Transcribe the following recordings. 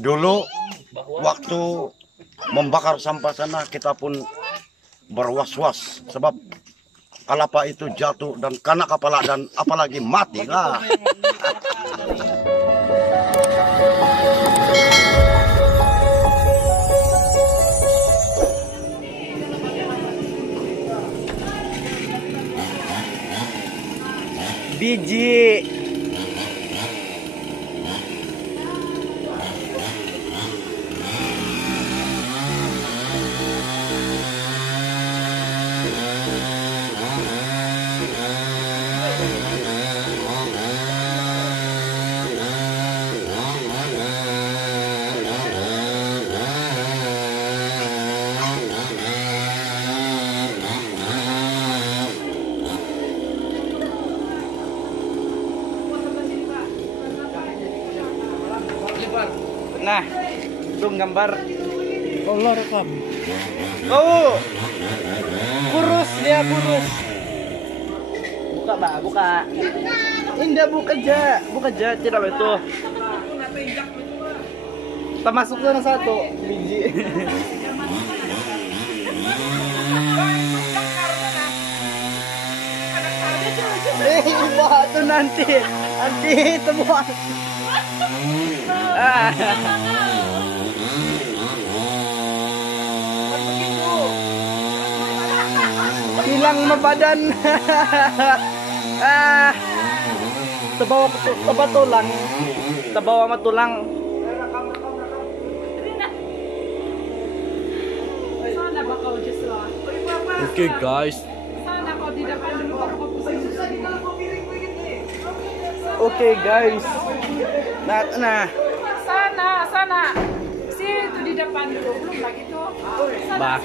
Dulu waktu membakar sampah sana kita pun berwas-was sebab kelapa itu jatuh dan kena kepala dan apalagi mati lah. Biji. Nah, belum gambar. Allah rekam. Oh, kurus dia kurus. Buka mbak, buka. Indah buka aja, tidak itu. Kita masuk ke satu biji. Itu nanti temuan. Hilang sama badan. Terbawa tulang. Terbawa sama tulang. Oke guys. Oke guys. Nah. Sana. Situ di depan dulu, belum lagi tuh. Bah.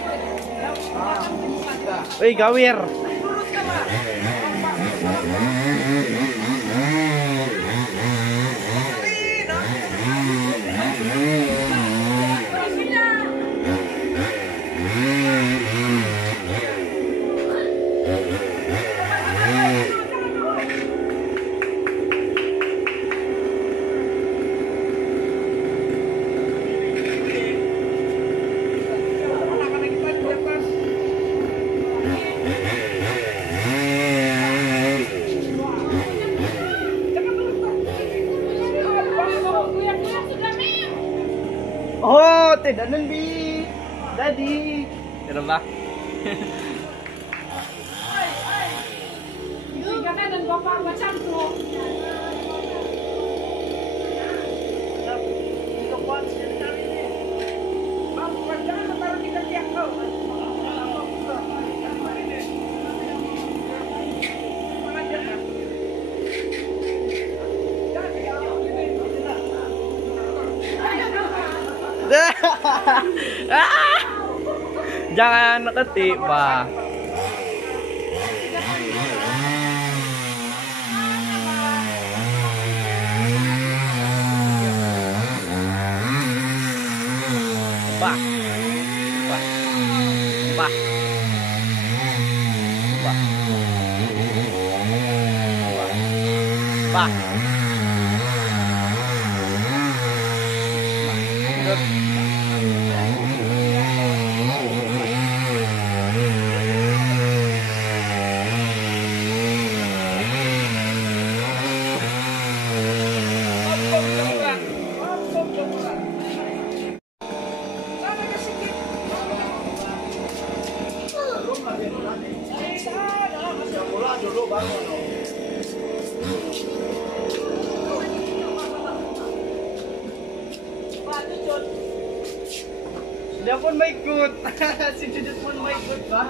Wih, gawir. Oh, tidak nanti. Daddy. Kenapa? Karena dan bapak macam tuh. Jangan ketik, Pak. Pak. Dia pun mau ikut. Si Judit pun mau ikut, Pak.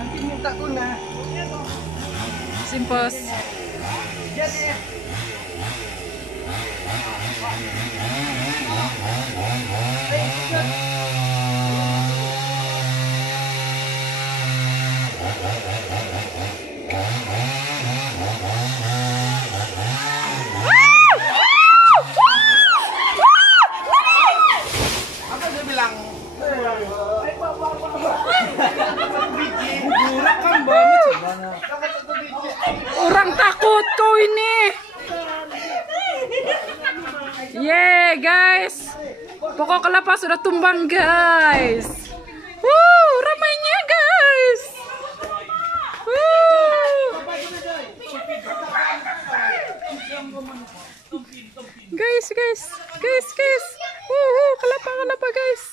Nanti minta tuna. Simpos. Jadi. Biji, rekam banget. ini. Yeay guys. Pokok kelapa sudah tumbang guys. Ramainya guys. Guys. Kelapa guys.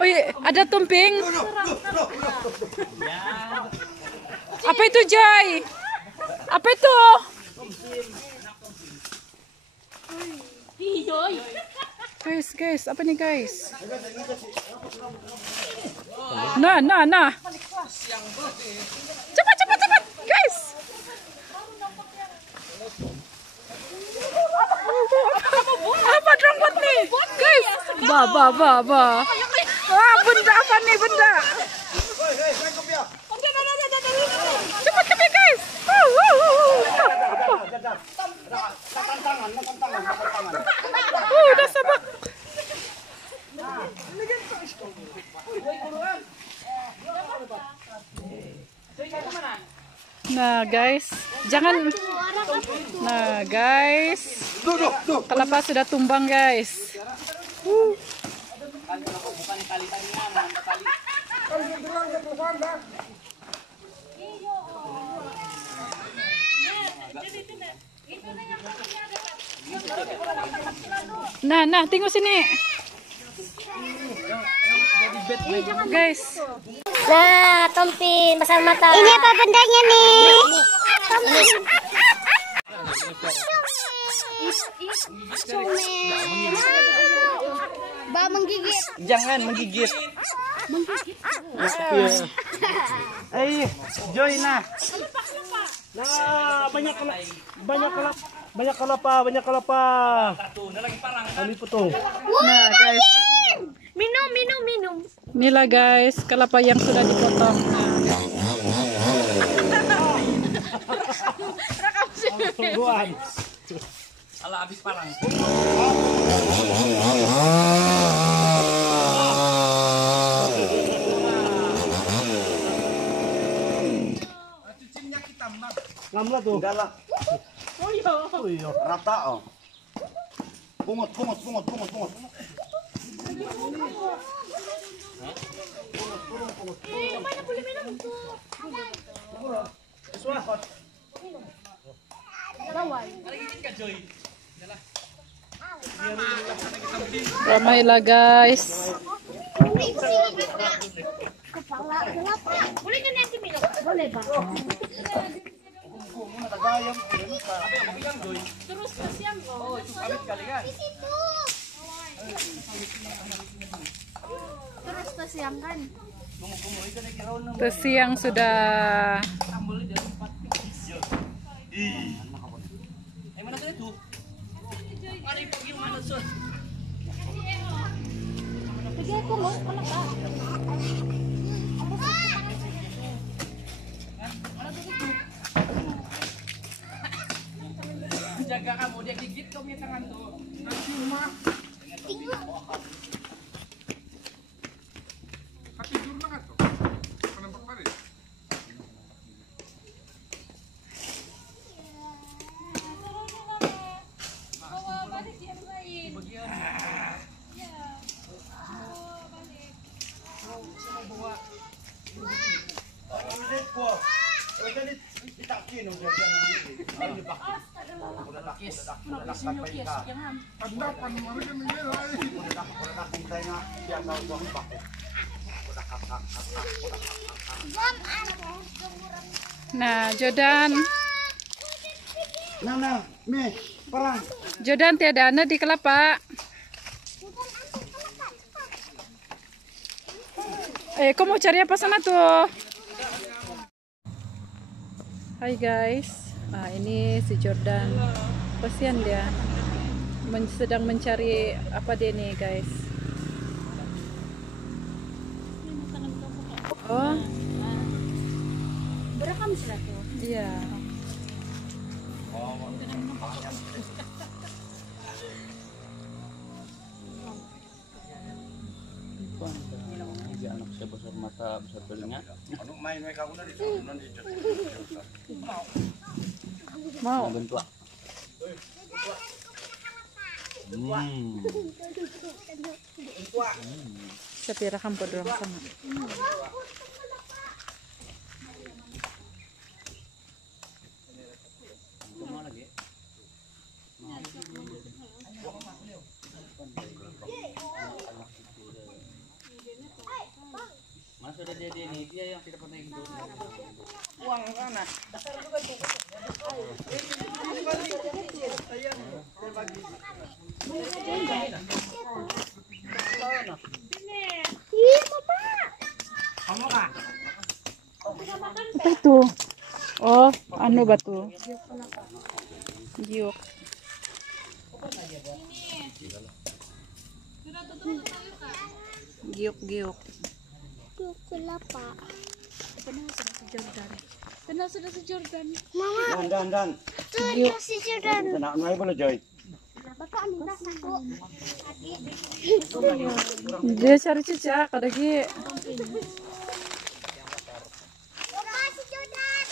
Oh iya, ada tumpeng. Apa itu Joy? Apa itu? Guys, apa nih guys? Nah. Cepat, guys. Apa rambut nih, guys? Ba. Benda apa nih benda? Cepat guys. Udah sabak. Nah guys, jangan. Nah guys, kelapa sudah tumbang guys. Nah, tengok sini. Guys. Nah, Tompin, pasang mata. Ini apa bendanya nih? Tompin. Ba menggigit. Jangan menggigit. Joy nah. Nah, banyak kelapa. Kami potong. Nah, guys. Minum. Inilah guys, kelapa yang sudah dipotong. Tungguan. Ala habis parang. Ngamla tuh. Enggak lah. Oh iya. Rata oh. Pungut. Ramailah guys. Boleh kan nanti minum? Boleh, Bang. Terus siang kok. Di situ. Terus siang kan. Siang sudah. Jaga kamu, dia gigit kau punya tangan tuh. Nah, Jodan. Nah, perang. Jodan tiada anak di kelapa. Kau mau cari apa sana tuh? Hai guys. Nah, ini si Jordan. Kasihan dia. Sedang mencari apa dia nih, guys. Oh. Berekam sila tuh. Iya. mata besar telinga. Mau. Bentuk. Saya pirakan podong sama. Mas sudah jadi ini dia yang tidak pernah hidup. Uang mana? Apa itu? Oh, anu batu. Giuk. Giuk. Kelapa. Benar sudah si Jordan. Mama, Dan. tuh si Jordan. Kena ngai boleh joy. Bapak minta saku. Dia cari cicak, ada gi. Mama, si Jordan.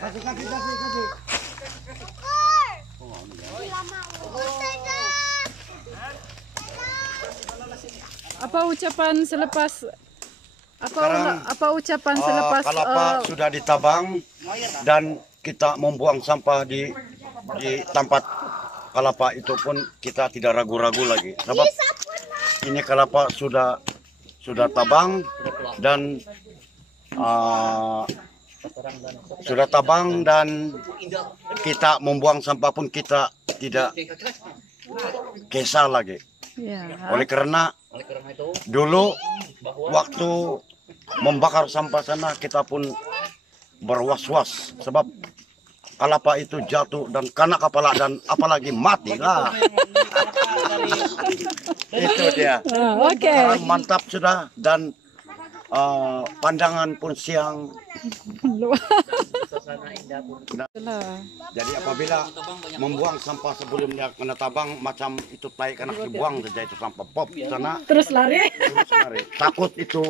Kasih. Apa ucapan selepas Sekarang, apa ucapan selepas kelapa sudah ditabang dan kita membuang sampah di tempat kelapa itu pun kita tidak ragu-ragu lagi. Sebab ini kelapa sudah tabang dan sudah tabang dan kita membuang sampah pun kita tidak kisah lagi. ya. Oleh karena dulu waktu membakar sampah sana kita pun berwas-was sebab kelapa itu jatuh dan kena kepala dan apalagi mati lah. Itu dia. Oke. Sekarang mantap sudah dan pandangan pun siang. Jadi apabila membuang sampah sebelum dia kena tabang macam itu tai kena dibuang saja itu sampah pop sana Terus lari. terus lari. Takut itu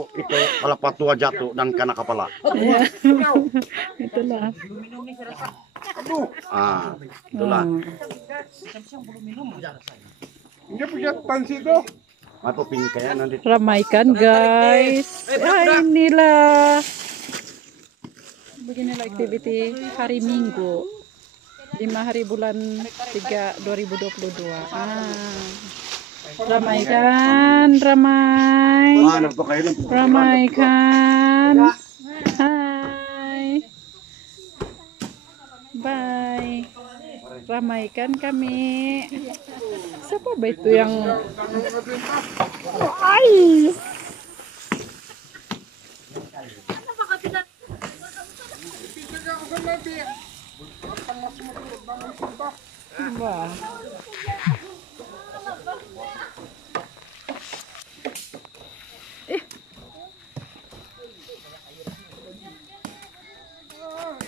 kelapa tua jatuh dan kena kepala. Ya. Itulah. Itulah. Dia punya tansi tuh. Atau pingkaya nanti. Ramaikan guys. Inilah. Beginilah aktiviti hari Minggu 5 hari bulan 3 2022. Ramaikan, ramaikan. Hai. Bye. Ramaikan kami. Siapa ba itu yang Wah.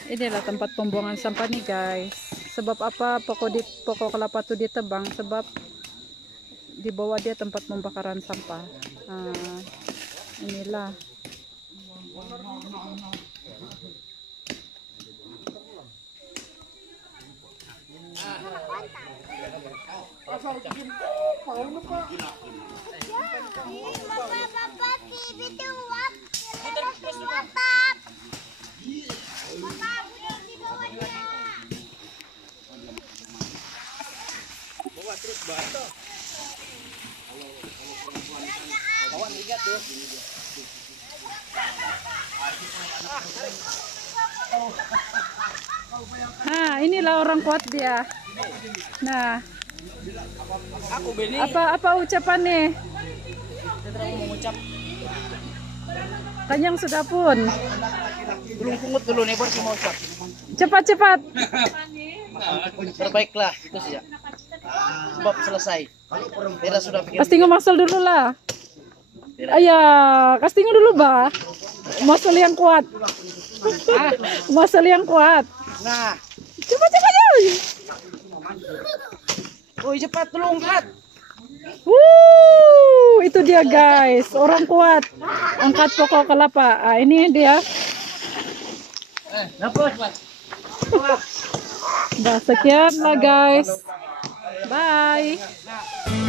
Inilah tempat pembuangan sampah nih guys. Sebab apa pokok kelapa itu ditebang? Sebab di bawah dia tempat pembakaran sampah. Inilah. Inilah orang kuat dia. Nah, apa ucapannya? Mengucap Kanyang sudah pun. belum pungut dulu nih baru mau ucap. Cepat. Terbaiklah itu saja. Sebab selesai. Beda sudah pikir. Kastingo masal dulu lah. Ayah, kastingo dulu bah. Masal yang kuat. Masal yang kuat. Nah, Cepat. oh cepat tolong angkat. Woo! Itu dia guys, orang kuat. Angkat pokok kelapa. Ah, ini dia. Dah sekian lah guys. Bye.